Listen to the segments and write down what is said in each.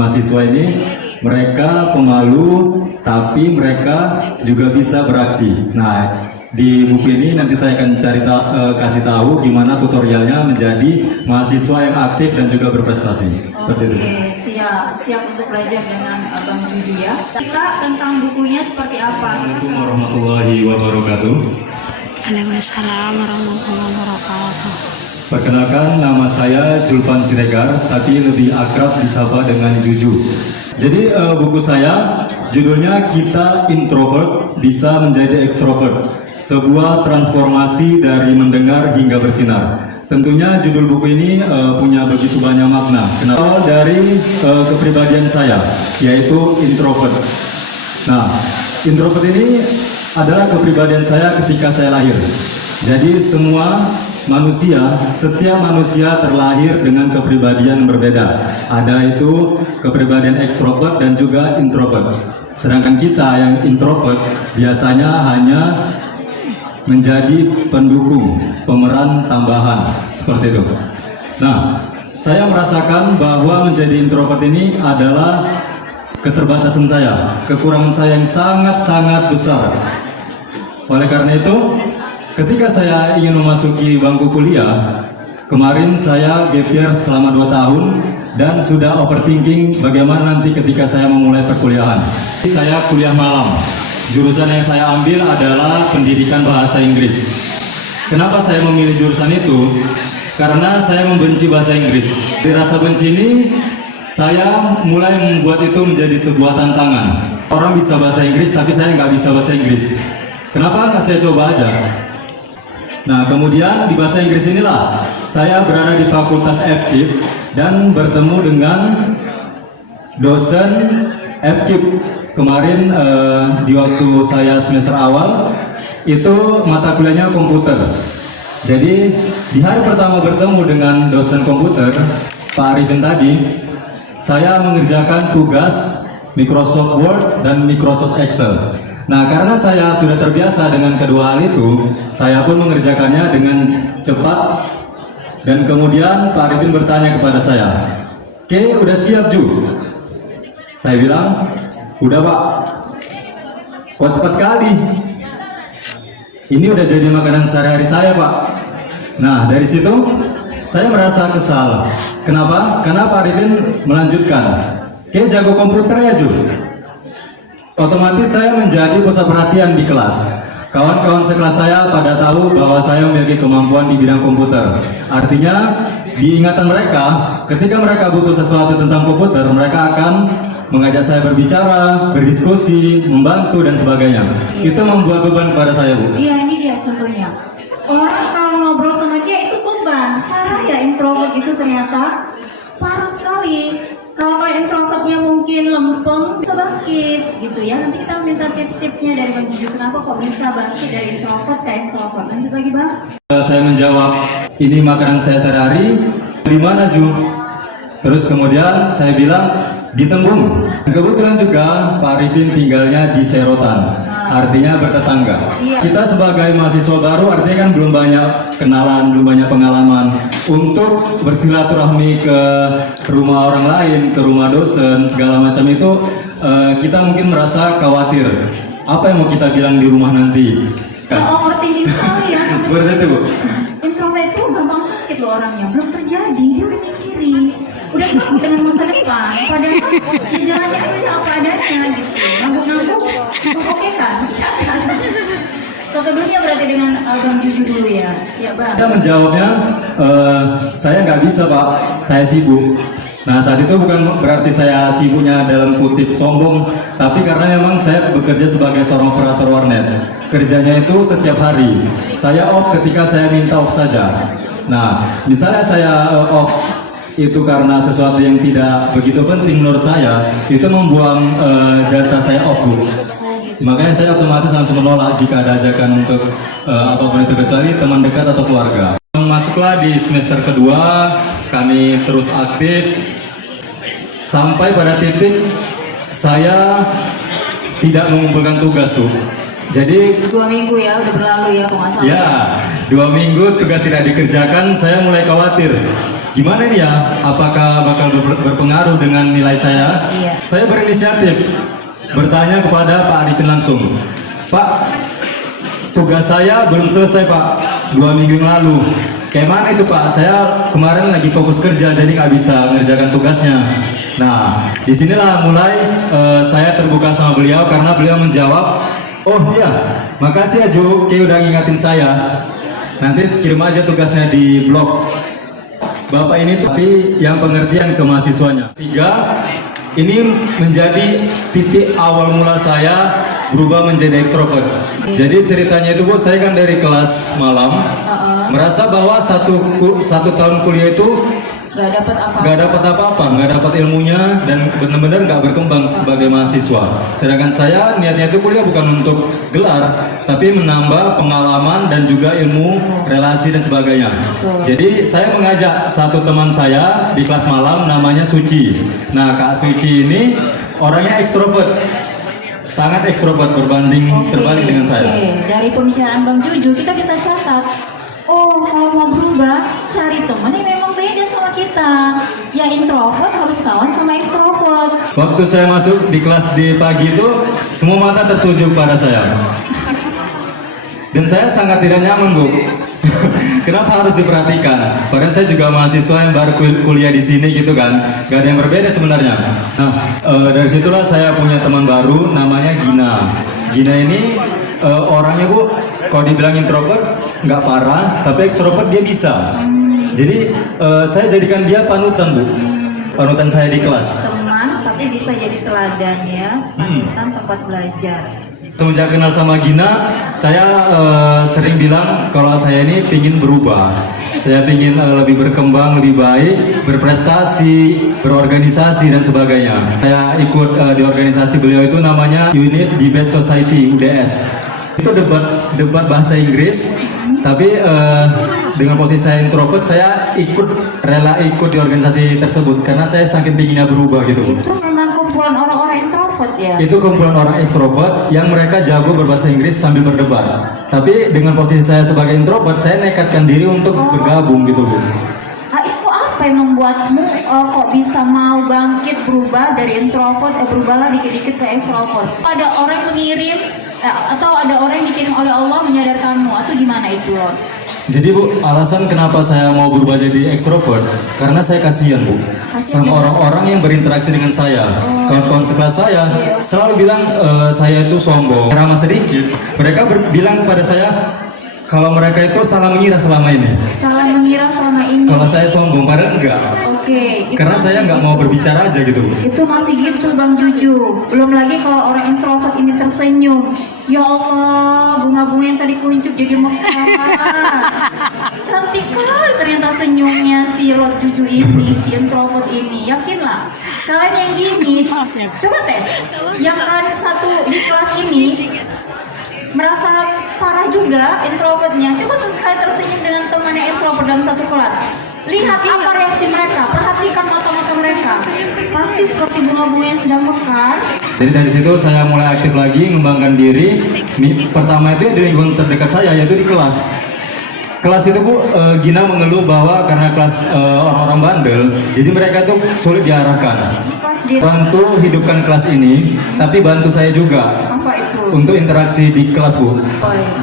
mahasiswa ini, mereka pemalu, tapi mereka juga bisa beraksi. Nah, di buku ini nanti saya akan kasih tahu gimana tutorialnya menjadi mahasiswa yang aktif dan juga berprestasi. Seperti itu. Siap untuk belajar dengan Bang Yudi ya. Kita tentang bukunya seperti apa? Assalamualaikum warahmatullahi wabarakatuh. Waalaikumsalam warahmatullahi wabarakatuh. Perkenalkan, nama saya Julpan Siregar, tapi lebih akrab disapa dengan Juju. Jadi buku saya judulnya Kita Introvert Bisa Menjadi Extrovert, sebuah transformasi dari mendengar hingga bersinar. Tentunya judul buku ini punya begitu banyak makna. Kenapa? Dari kepribadian saya, yaitu introvert. Nah, introvert ini adalah kepribadian saya ketika saya lahir. Jadi setiap manusia terlahir dengan kepribadian berbeda. Ada itu kepribadian ekstrovert dan juga introvert. Sedangkan kita yang introvert biasanya hanya menjadi pendukung, pemeran tambahan, seperti itu. Nah, saya merasakan bahwa menjadi introvert ini adalah keterbatasan saya, kekurangan saya yang sangat-sangat besar. Oleh karena itu, ketika saya ingin memasuki bangku kuliah, kemarin saya gap year selama 2 tahun dan sudah overthinking bagaimana nanti ketika saya memulai perkuliahan. Saya kuliah malam. Jurusan yang saya ambil adalah pendidikan bahasa Inggris. Kenapa saya memilih jurusan itu? Karena saya membenci bahasa Inggris. Di rasa benci ini, saya mulai membuat itu menjadi sebuah tantangan. Orang bisa bahasa Inggris, tapi saya nggak bisa bahasa Inggris. Kenapa nggak saya coba aja? Nah, kemudian di bahasa Inggris inilah saya berada di Fakultas FKIP dan bertemu dengan dosen FKIP. Kemarin di waktu saya semester awal itu mata kuliahnya komputer. Jadi di hari pertama bertemu dengan dosen komputer Pak Arifin tadi, saya mengerjakan tugas Microsoft Word dan Microsoft Excel. Nah, karena saya sudah terbiasa dengan kedua hal itu, saya pun mengerjakannya dengan cepat. Dan kemudian Pak Arifin bertanya kepada saya, "Oke, udah siap Ju?" Saya bilang, "Udah Pak." "Kok cepat kali? Ini udah jadi makanan sehari-hari saya Pak." Nah, dari situ saya merasa kesal. Kenapa? Karena Pak Arifin melanjutkan, "Oke, jago komputer ya Ju." Otomatis saya menjadi pusat perhatian di kelas. Kawan-kawan sekelas saya pada tahu bahwa saya memiliki kemampuan di bidang komputer. Artinya, di ingatan mereka, ketika mereka butuh sesuatu tentang komputer, mereka akan mengajak saya berbicara, berdiskusi, membantu, dan sebagainya. Itu membuat beban kepada saya, Bu. Iya, ini dia contohnya. Orang kalau ngobrol sama dia itu beban. Parah ya introvert itu ternyata. Parah sekali. Kalau introvertnya mungkin lempeng, bisa bangkit gitu ya. Nanti kita minta tips-tipsnya dari Bang Juju. Kenapa kok bisa bangkit dari introvert ke extrovert? Lanjut lagi Bang. Saya menjawab, "Ini makanan saya sehari-hari." "Di mana Ju?" Terus kemudian saya bilang, "Di Tembung." Kebetulan juga Pak Arifin tinggalnya di Serotan, artinya bertetangga. Iya. Kita sebagai mahasiswa baru artinya kan belum banyak kenalan, belum banyak pengalaman. Untuk bersilaturahmi ke rumah orang lain, ke rumah dosen, segala macam itu kita mungkin merasa khawatir. Apa yang mau kita bilang di rumah nanti? Overthinking sekali ya. Seperti itu, Bu. Introvert itu gampang sakit loh orangnya. Belum terjadi, dia udah mikirin. Udah takut dengan masa depan. Padahal dia jalannya aja apa adanya gitu. Ngangguk-ngangguk, oke kan? Iya kan? Satu dunia berarti dengan Bang Juju dulu ya. Ya Bang. Kita menjawabnya, "Saya nggak bisa Pak, saya sibuk." Nah, saat itu bukan berarti saya sibuknya dalam kutip sombong, tapi karena memang saya bekerja sebagai seorang operator warnet. Kerjanya itu setiap hari. Saya off ketika saya minta off saja. Nah, misalnya saya off itu karena sesuatu yang tidak begitu penting menurut saya, itu membuang jatah saya off, Bu. Makanya saya otomatis langsung menolak jika ada ajakan untuk apapun itu, kecuali teman dekat atau keluarga. Masuklah di semester kedua, kami terus aktif sampai pada titik saya tidak mengumpulkan tugas, Bu. Jadi 2 minggu ya udah berlalu ya kalau nggak salah. ya 2 minggu tugas tidak dikerjakan, saya mulai khawatir. gimana nih ya, apakah bakal berpengaruh dengan nilai saya? Iya. Saya berinisiatif bertanya kepada Pak Arifin langsung, Pak, tugas saya belum selesai Pak, 2 minggu yang lalu. Kayak mana itu Pak? Saya kemarin lagi fokus kerja jadi nggak bisa mengerjakan tugasnya. Nah, disinilah mulai saya terbuka sama beliau karena beliau menjawab, oh iya, makasih ya Jo, kayak udah ngingatin saya. Nanti kirim aja tugasnya di blog. Bapak ini tapi yang pengertian ke mahasiswanya. 3, ini menjadi titik awal mula saya berubah menjadi ekstrovert. Jadi ceritanya itu Bu, saya kan dari kelas malam merasa bahwa satu tahun kuliah itu Gak dapat nggak dapat ilmunya dan benar-benar nggak berkembang sebagai mahasiswa. Sedangkan saya niatnya itu kuliah bukan untuk gelar, tapi menambah pengalaman dan juga ilmu, relasi dan sebagainya. Jadi saya mengajak satu teman saya di kelas malam namanya Suci. Nah Kak Suci ini orangnya ekstrovert, sangat ekstrovert terbalik dengan saya. Dari pembicaraan Bang Juju kita bisa catat, oh kalau mau berubah cari teman yang memang beda sama kita. Yang introvert harus kawan sama ekstrovert. Waktu saya masuk di kelas di pagi itu semua mata tertuju pada saya dan saya sangat tidak nyaman Bu. Kenapa harus diperhatikan? Padahal saya juga mahasiswa yang baru kuliah di sini gitu kan, gak ada yang berbeda sebenarnya. Nah dari situlah saya punya teman baru namanya Gina. Gina ini orangnya Bu, kalau dibilang introvert nggak parah, tapi ekstrovert dia bisa. Jadi saya jadikan dia panutan Bu, panutan saya di kelas. Teman tapi bisa jadi teladan ya, panutan tempat belajar. Semenjak kenal sama Gina, saya sering bilang kalau saya ini pingin berubah. Saya pingin lebih berkembang, lebih baik, berprestasi, berorganisasi dan sebagainya. Saya ikut di organisasi beliau itu namanya Unit Debate Society UDS. Itu debat bahasa Inggris. Tapi dengan posisi saya introvert, saya rela ikut di organisasi tersebut karena saya saking pinginnya berubah gitu. Itu memang kumpulan orang-orang introvert ya? Itu kumpulan orang ekstrovert yang mereka jago berbahasa Inggris sambil berdebat. Tapi dengan posisi saya sebagai introvert, saya nekatkan diri untuk bergabung gitu Bu. Itu apa yang membuatmu kok bisa mau bangkit berubah dari introvert, berubahlah dikit-dikit ke ekstrovert? Ada orang mengirim atau ada orang yang dikirim oleh Allah menyadarkanmu, atau gimana itu Lord? Jadi Bu, alasan kenapa saya mau berubah jadi ekstrovert karena saya kasihan Bu sama orang-orang yang berinteraksi dengan saya. Kawan-kawan sekelas saya selalu bilang saya itu sombong, ramah sedikit. Mereka bilang pada saya kalau mereka itu salah mengira selama ini. Salah mengira selama ini. Kalau saya sombong, padahal enggak. Oke. Karena saya nggak mau berbicara aja gitu Bu. Itu masih gitu Bang Juju. Belum lagi kalau orang introvert ini tersenyum. Ya Allah, bunga-bunga yang tadi kuncup jadi mekar. Cantik kali ternyata senyumnya si Lord Juju ini, si introvert ini. Yakinlah, kalian yang gini, coba tes. Yang kalian satu di kelas ini merasa parah juga introvertnya. Coba sesekali tersenyum dengan temannya extrovert dalam satu kelas. Lihat apa reaksi mereka, perhatikan mata-mata mereka. Pasti seperti bunga-bunga yang sedang mekar. Jadi dari situ saya mulai aktif lagi, mengembangkan diri. Pertama itu di lingkungan terdekat saya, yaitu di kelas. Kelas itu Bu, Gina mengeluh bahwa karena kelas orang-orang bandel, jadi mereka tuh sulit diarahkan. Bantu hidupkan kelas ini, tapi bantu saya juga. Apa itu? Untuk interaksi di kelas Bu.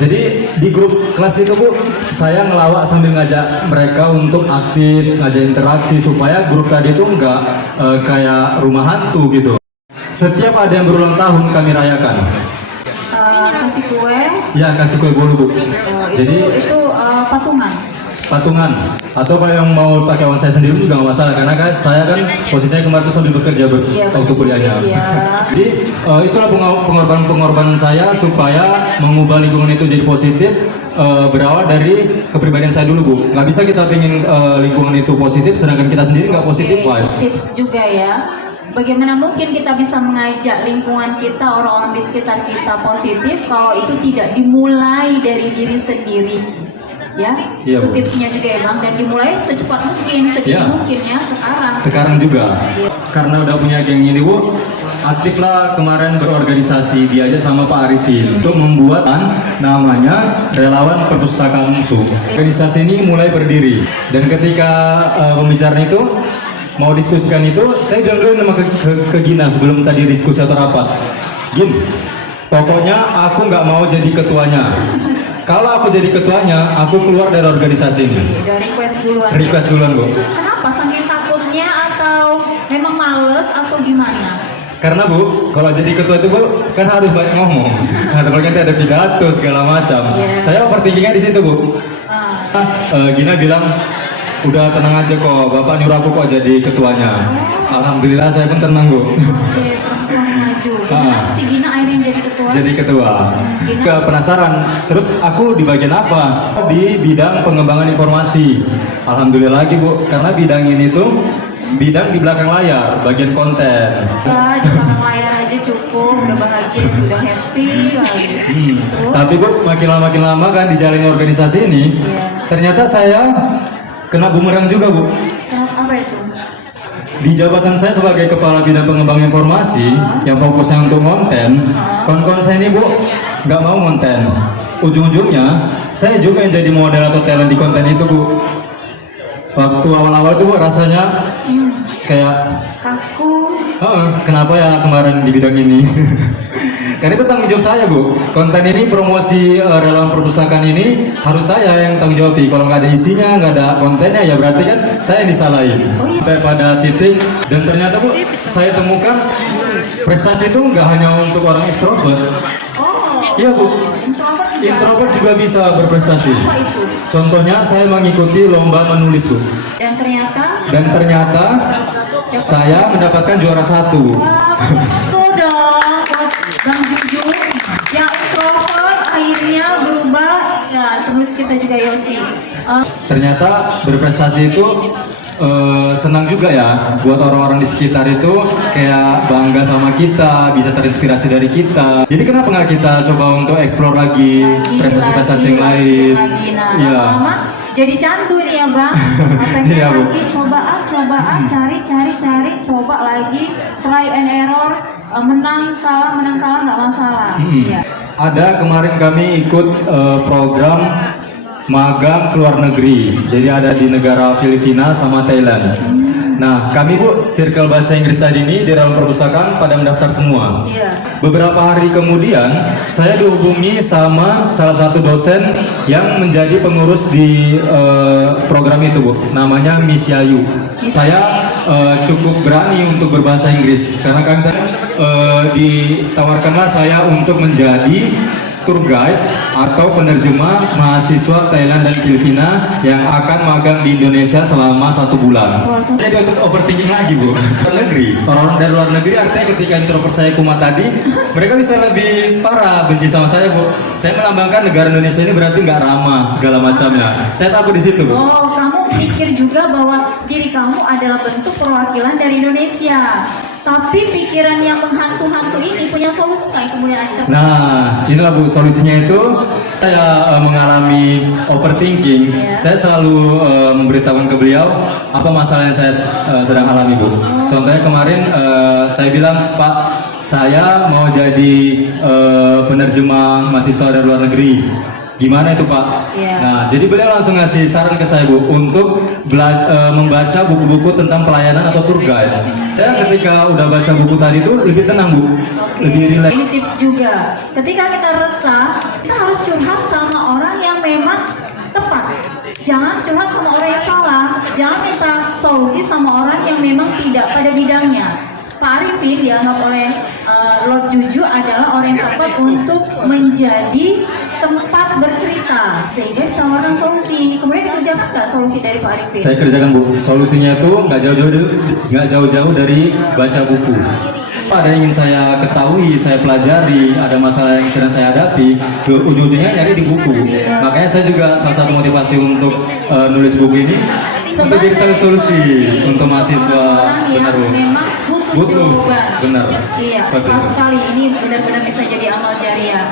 Jadi di grup kelas itu Bu, saya ngelawak sambil ngajak mereka untuk aktif, ngajak interaksi supaya grup tadi itu enggak kayak rumah hantu gitu. Setiap ada yang berulang tahun kami rayakan. Kasih kue? Ya, kasih kue bolu Bu. Jadi itu patungan. Atau kalau yang mau pakai uang saya sendiri juga nggak masalah karena kan saya kan posisinya kemarin itu sambil bekerja waktu kuliahnya. Jadi itulah pengorbanan saya supaya mengubah lingkungan itu jadi positif, berawal dari kepribadian saya dulu Bu. Nggak bisa kita pengen lingkungan itu positif sedangkan kita sendiri nggak positif vibes. Tips juga ya. Bagaimana mungkin kita bisa mengajak lingkungan kita, orang-orang di sekitar kita positif kalau itu tidak dimulai dari diri sendiri, ya? Iya, itu Bu. tipsnya juga ya Bang, dan dimulai secepat mungkin, sedini mungkin ya sekarang. Sekarang juga, karena udah punya geng ini Bu, aktiflah kemarin berorganisasi diajak sama Pak Arifin untuk membuat namanya Relawan Perpustakaan UNSU. Organisasi ini mulai berdiri dan ketika pembicaraan itu mau diskusikan itu, saya bilang dulu nama ke Gina sebelum tadi diskusi atau rapat. Gin, pokoknya aku nggak mau jadi ketuanya. Kalau aku jadi ketuanya, aku keluar dari organisasi ini. Udah request duluan. Request duluan, Bu. Itu kenapa? Saking takutnya atau memang males atau gimana? Karena Bu, kalau jadi ketua itu Bu, kan harus banyak ngomong. Ada nanti ada pidato segala macam. Yeah. Saya overthinkingnya di situ Bu. Gina bilang, udah tenang aja kok, Bapak nyuruh aku kok jadi ketuanya. Alhamdulillah saya pun tenang Bu. Oke, perempuan maju. Kenapa si Gina akhirnya jadi ketua? Jadi ketua. Gina. Gak penasaran. Terus aku di bagian apa? Di bidang pengembangan informasi. Alhamdulillah lagi Bu, karena bidang ini tuh bidang di belakang layar, bagian konten. Ya, di belakang layar aja cukup, udah bahagia, udah happy lagi. Terus? Tapi Bu, makin lama kan dijalani organisasi ini, Iya. ternyata saya kena bumerang juga Bu. Apa itu? Di jabatan saya sebagai kepala bidang pengembangan informasi yang fokusnya untuk konten, kon-kon saya ini Bu nggak mau konten. Ujung-ujungnya saya juga yang jadi model atau talent di konten itu Bu. Waktu awal-awal tuh Bu, rasanya kayak Kaku. kenapa ya kemarin di bidang ini? Karena itu tanggung jawab saya Bu. Konten ini promosi relawan perpustakaan ini harus saya yang tanggung jawab. Kalau nggak ada isinya, nggak ada kontennya ya berarti kan saya yang disalahin. Sampai pada titik dan ternyata Bu, saya temukan prestasi itu nggak hanya untuk orang ekstrovert. Oh. Iya Bu, Introvert juga. introvert juga bisa berprestasi. Apa itu? Contohnya saya mengikuti lomba menulis Bu. Dan Dan ternyata saya mendapatkan juara 1. wah, betul dong buat Bang Juju yang introvert akhirnya berubah. Ya, terus kita juga Yosi. Ternyata berprestasi itu senang juga ya buat orang-orang di sekitar itu kayak bangga sama kita, bisa terinspirasi dari kita. Jadi kenapa nggak kita coba untuk explore lagi prestasi-prestasi yang lain? Nah, Iya. lama jadi candu nih ya Bang. Pengen Iya, Bu. lagi coba cari, coba lagi try and error, menang kalah nggak masalah. Iya. Ada kemarin kami ikut program magang ke luar negeri. Jadi ada di negara Filipina sama Thailand. Nah, kami Bu, circle bahasa Inggris tadi ini di dalam perpustakaan pada mendaftar semua. Iya. Beberapa hari kemudian, saya dihubungi sama salah satu dosen yang menjadi pengurus di program itu Bu. Namanya Miss Yayu. Saya cukup berani untuk berbahasa Inggris karena kan ditawarkanlah saya untuk menjadi tour guide atau penerjemah mahasiswa Thailand dan Filipina yang akan magang di Indonesia selama 1 bulan. Jadi overthinking lagi Bu. Luar negeri, orang-orang dari luar negeri artinya ketika introvert saya kumat tadi, mereka bisa lebih parah benci sama saya Bu. Saya melambangkan negara Indonesia ini berarti nggak ramah segala macamnya. Saya takut di situ Bu. Oh, kamu mikir juga bahwa diri kamu adalah bentuk perwakilan dari Indonesia. Tapi pikiran yang menghantu-hantu ini punya solusi nggak kemudian akhirnya? Nah, inilah Bu solusinya itu. Saya mengalami overthinking. Saya selalu memberitahukan ke beliau apa masalah yang saya sedang alami Bu. Contohnya kemarin saya bilang, Pak, saya mau jadi penerjemah mahasiswa dari luar negeri. Gimana itu Pak? Iya. Nah, jadi beliau langsung ngasih saran ke saya Bu untuk membaca buku-buku tentang pelayanan atau tour guide. Saya ketika udah baca buku tadi itu lebih tenang Bu, lebih rileks. Ini tips juga. Ketika kita resah, kita harus curhat sama orang yang memang tepat. Jangan curhat sama orang yang salah. Jangan minta solusi sama orang yang memang tidak pada bidangnya. Pak Arifin dianggap oleh Lord Juju adalah orang yang tepat untuk menjadi tempat bercerita sehingga ditawarkan solusi. Kemudian dikerjakan nggak solusi dari Pak Arifin? Saya kerjakan Bu. Solusinya itu nggak jauh-jauh dari baca buku. Ada yang ingin saya ketahui, saya pelajari, ada masalah yang sedang saya hadapi, ujung-ujungnya nyari di buku. Makanya saya juga salah satu motivasi untuk nulis buku ini untuk jadi solusi untuk mahasiswa. Orang yang Benar Bu. memang butuh jawaban. Benar. Iya, Seperti pas itu. sekali ini benar-benar bisa jadi amal jariah.